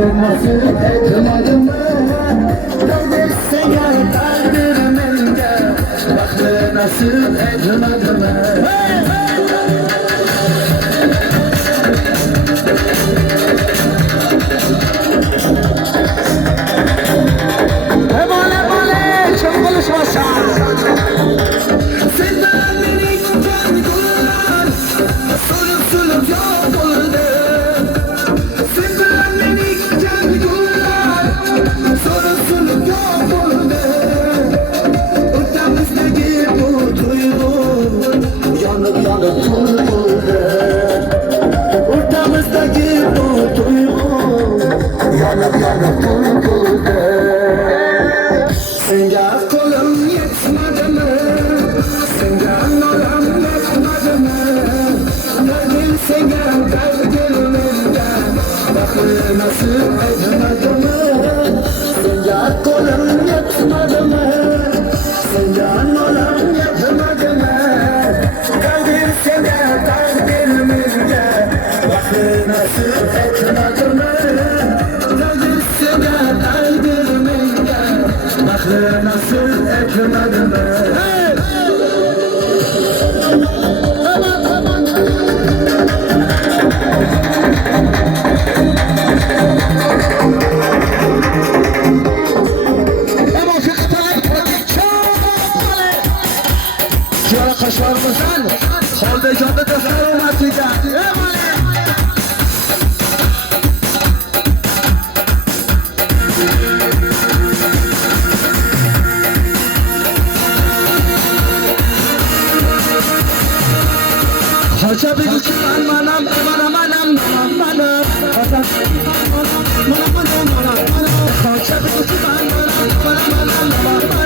nasıl etmedim Kalbirsin ya kalbimde Baktı nasıl etmedim Emale çok konuşmasa Senden beni kucak kullar Solup solup yok oldu Senden beni kucak kullar Solup solup yok oldu Ortamızdaki bu duygu Yanıp yanıp tutuldu Ortamızdaki bu duygu Yanıp yanıp tutuldu Sıcak kolum yetmedi mi? Sıcak olam yetmedi mi? Gönül sıcak kalbimde Bakır nasıl etmedi mi? Sıcak kolum yetmedi mi? Sıcak olam yetmedi mi? Gönül sıcak kalbimde Bakır nasıl etmedi mi? Gönül sıcak kalbimde Bakır nasıl etmedi mi? Şöyle kaşlarımızdan Halde canlı dostlar olmasıyla Hoca bir güçüm manam manam manam manam Hoca bir güçüm manam manam manam manam Hoca bir güçüm manam manam manam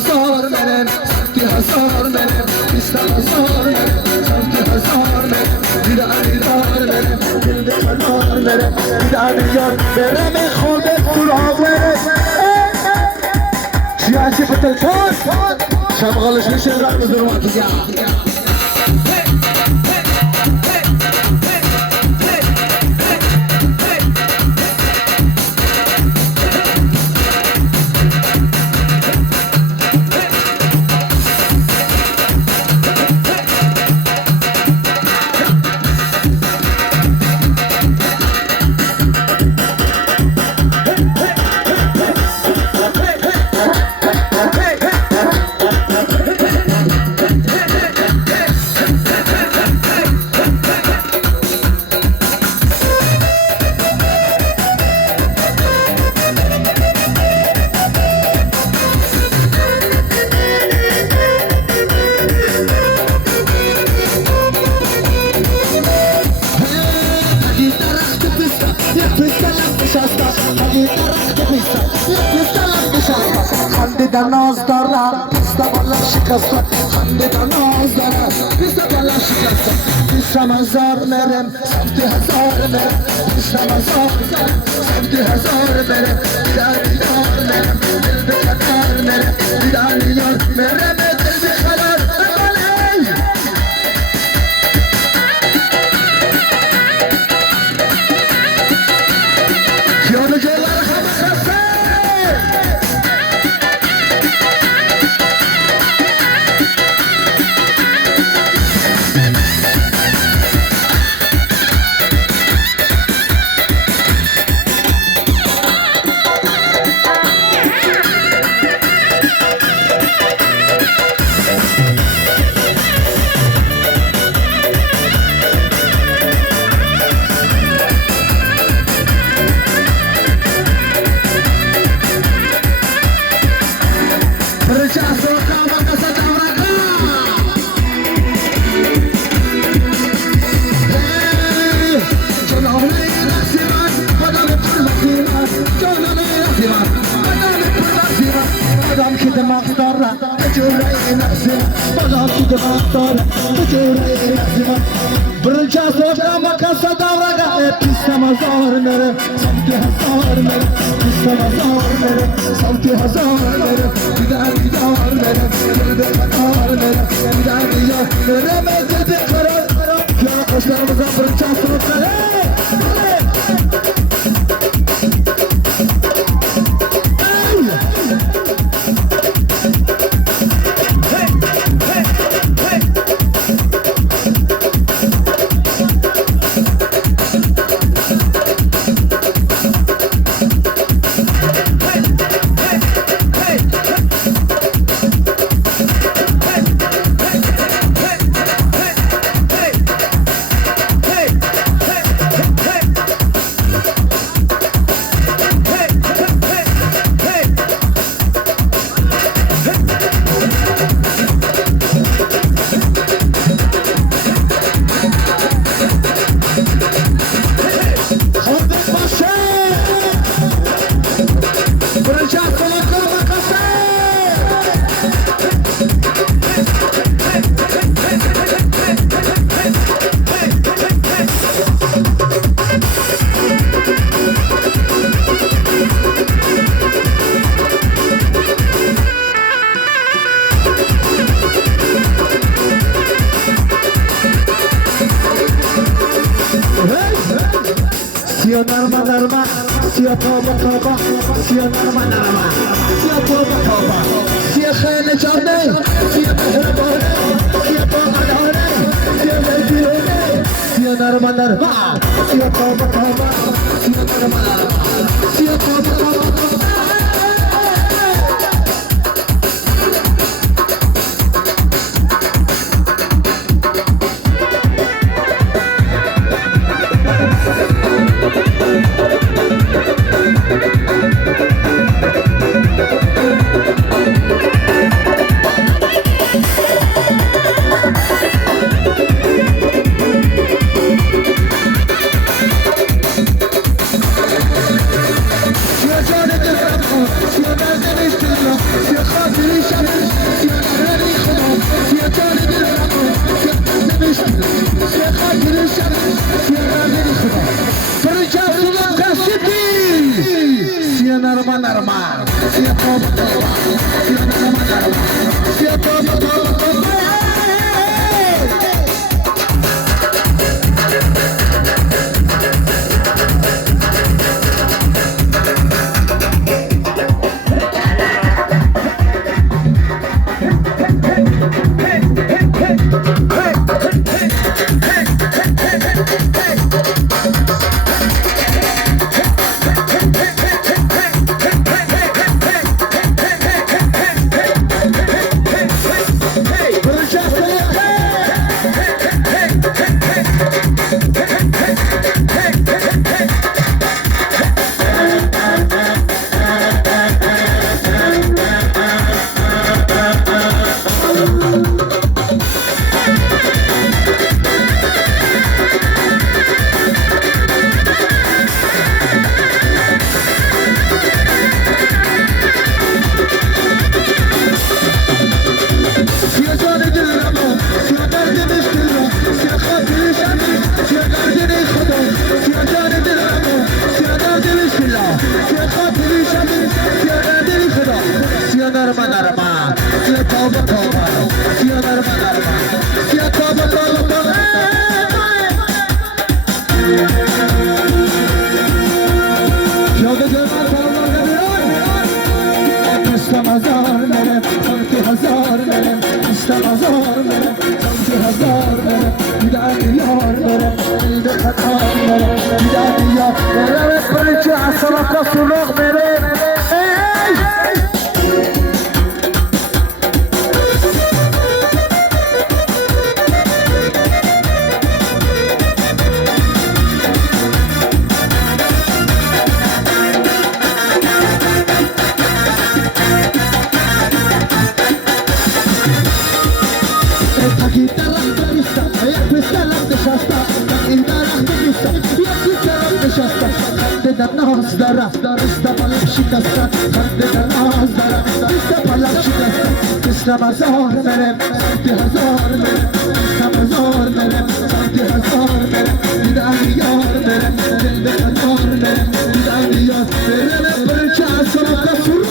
Zor benim, sanki hazır benim İstemez zor benim, sanki hazır benim Bir daha zor benim, bir de zor benim Bir daha zor benim, خودت براغ سیاسی بتلتون شمغلش میشه رای بزرماتی جا Handeden ağızlara İstamallar şikaslar Handeden ağızlara İstamallar şikaslar İstemez zor benim Sanki hazır benim İstemez zor benim Sanki hazır benim Bir daha zor benim Bir kadar benim Bir daha zor benim Bir kadar Yolcular haberse برجع صوت ما كسر دورك قصة مزار مره صوتي هزار مره قصة مزار مره صوتي هزار مره بدأ ديار مره بدأ قطار مره بدأ ديار مره ما زلت قرار يا قصر مزار برجع صوت Sia narma narma, sia toba toba, sia narma narma, sia toba toba, sia khane chane, sia mehrabane, sia toadane, sia mejilone, sia narma narma, sia toba toba, sia narma narma, sia toba toba. Narma narma, sia toba toba, sia narma narma, sia toba toba. Narma narma, sia toba toba, sia narma narma, sia toba toba. Şöyle gömer parmağını bir İslam hazar merem, sanki hazar merem, İslam hazar merem, sanki hazar merem, bir daha diyar merem, bir de katar merem, bir daha diyar merem, hep böylece asabaka suluk merem. خندیدن ناز دارم دوست بالا شکستن خندیدن ناز دارم دوست بالا شکستن دوستم هزار برم سمت هزار برم دوستم هزار برم سمت هزار برم دیدن یار برم دل به هزار برم دیدن یار برم برچه اصلا کسور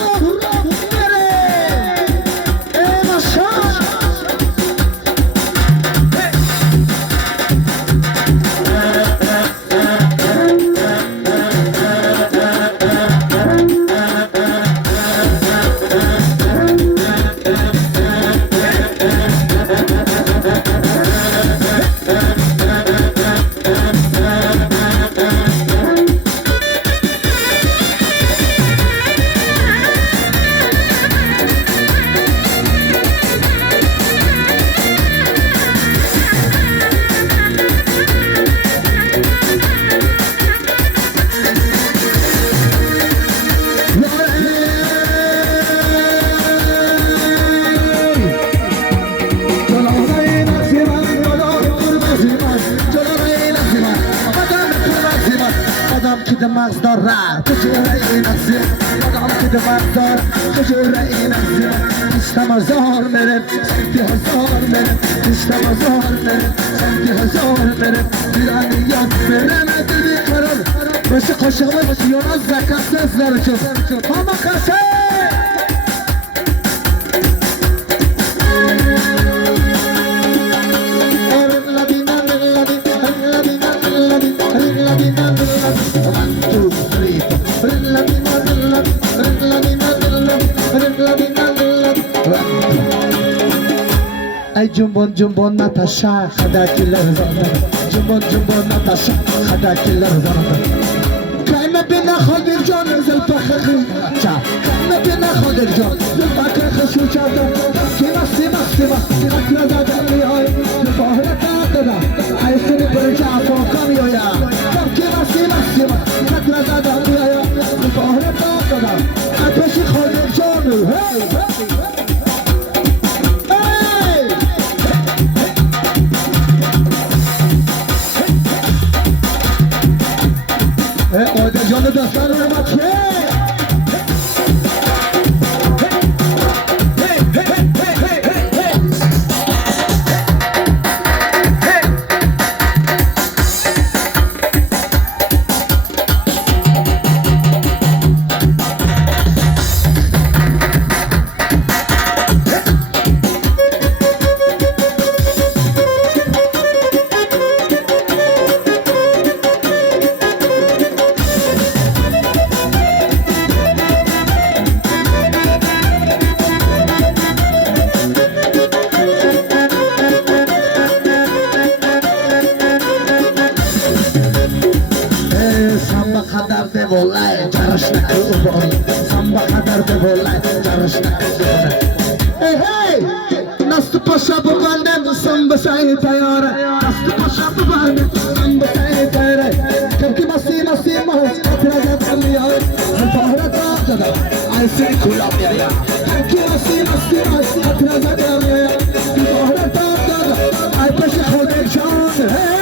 مغز داره تجربه این ازیم مدام که مغز داره تجربه این ازیم دوستم هزار مرم سمتی هزار مرم دوستم هزار مرم سمتی هزار مرم دیدن یاد مرم دیدی قرار بشه قاشقه سیانا زکست از لرچه همه کسه ای جنبون جنبون نتاشا خدا کلر زنده جنبون جنبون نتاشا خدا کلر زنده کایم بنا خودر جان زلفخ خیچا کایم بنا خودر جان زلفخ خشوچا کیما سیما سیما سیما کلازا دمی های زلفاهر تاقدا ای سری برجا فوقا میویا کیما سیما سیما سیما کلازا دمی های زلفاهر تاقدا ای پشی خودر جان قادر جان دستان رو نمید والله جرشنا الأبون سامبا قدر والله جرشنا الأبون hey hey نست پاشا بگندم سامبا سعی تیاره نست پاشا بگندم سامبا سعی تیاره کبکی مسی مسی ماست اترازت امیار زلفاهرت آقدا عیسی کلا میاره کبکی مسی مسی ماست اترازت امیار زلفاهرت آقدا ای پش خودر جان hey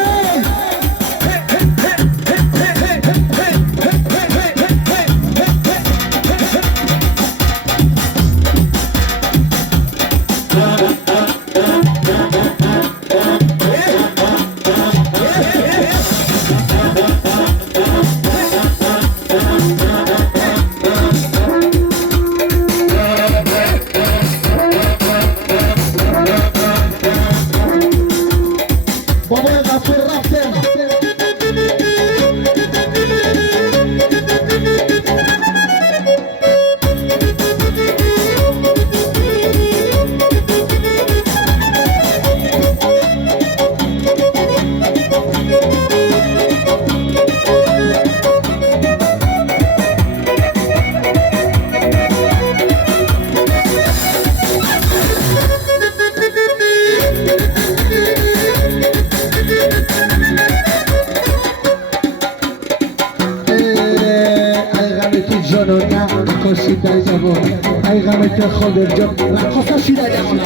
کشیده جوان ای غمت خودر جان رقصه شیده جوان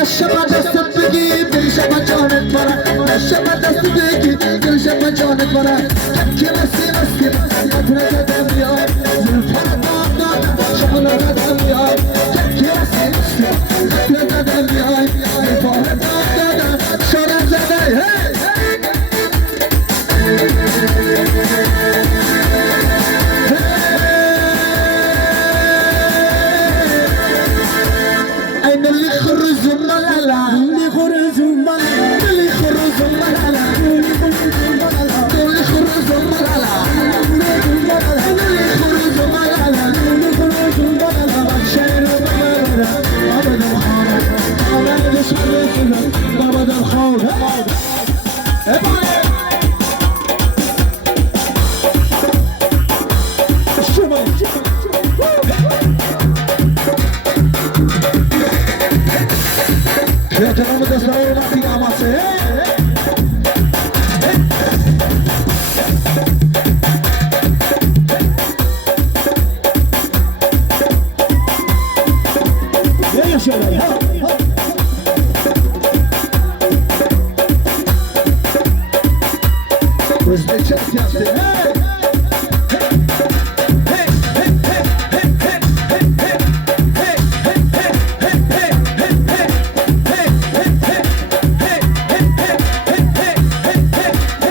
نشما دست بگی دلشما جانت برا نشما دست بگی دلشما جانت برا که مسی مسی میای میفاره دادم شارم زده این اللي خرجوا ملالا اللي خرجوا ملالا اللي خرجوا ملالا اللي خرجوا ملالا اللي خرجوا ملالا اللي خرجوا ملالا بشير ملالا ابدا خالد ابدا شرفنا ابدا خالد Ya tenemos que estar en la